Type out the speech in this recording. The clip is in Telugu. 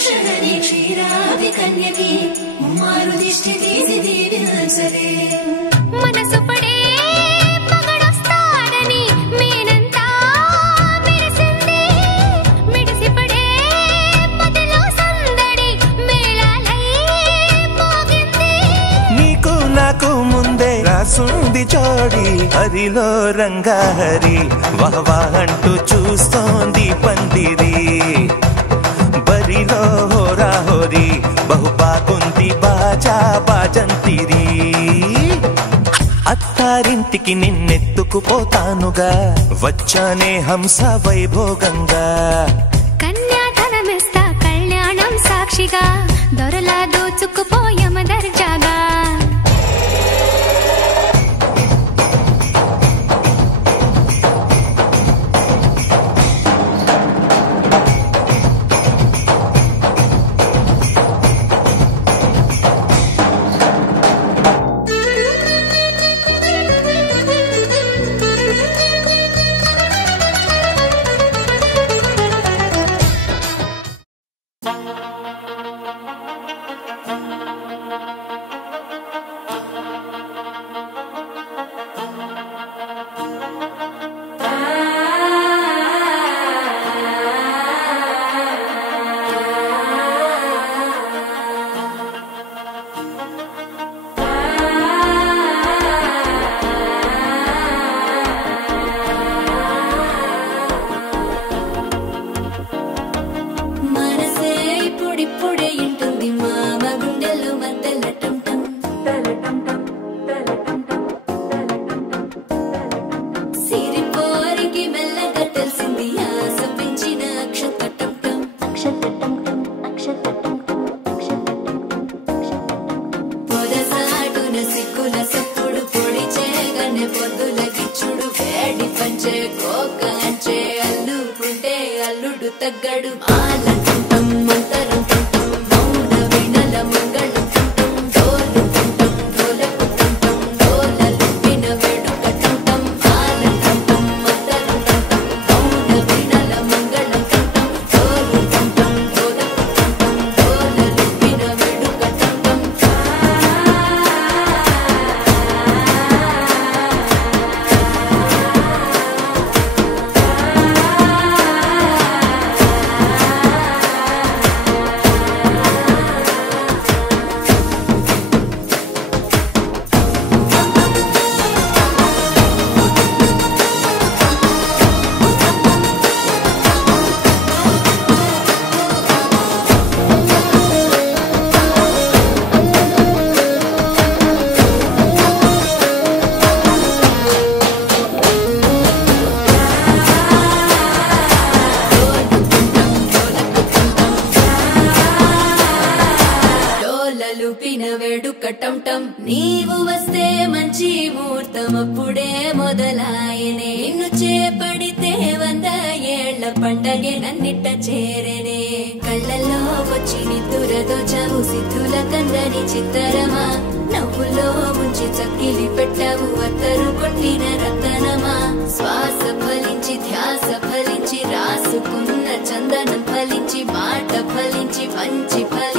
క్షణని క్షీరాది కన్యకి ముమ్మారు దిష్టి తీసి దీవించలే మనసు పడే మగడొస్తాడని మేనంతా మెరిసింది మిడిసి పడే మదిలో సందడి మేళాలై మోగింది నీకు నాకు ముందే రాసుంది జోడి హరిలో రంగా హరి వహవా అంటూ చూస్తోంది పందిరి బరిలో హోరా హోరి బహు బాగుంది బాజా బాజంతిరి అత్తారింటికి నిన్నెత్తుకుపోతానుగా వచ్చానే హంస వైభోగంగా కన్యాధనమిస్తా కళ్యాణం సాక్షిగా దొరలా దోచుకుపోయమ దర్జాగా అల్లుడు తగ్గడు ఆలంటం మంతరం మౌన వినల మంగళం డోలు డోలకు డోలలు విన వేడుకటం ఆలంటం మంతరం మౌన వినల మంగళం డోలు డోలకు డోలలు విన వేడుకటం వేడుకటం నీవు వస్తే మంచి ముహూర్తం అప్పుడే మొదలాయనే నిన్ను చేపడితే 100 ఏళ్ల పండగే నన్నిట్ట చేరేనే కళ్ళల్లో వచ్చి నిద్దురదోచావు సిద్ధుల కందని చిత్తరమా నవ్వులో ముంచి చక్కిలి పెట్టావు అత్తరు కొట్టిన రతనమా శ్వాస ఫలించి ధ్యాస ఫలించి రాసుకున్న చందనం ఫలించి మాట ఫలించి మంచి ఫలి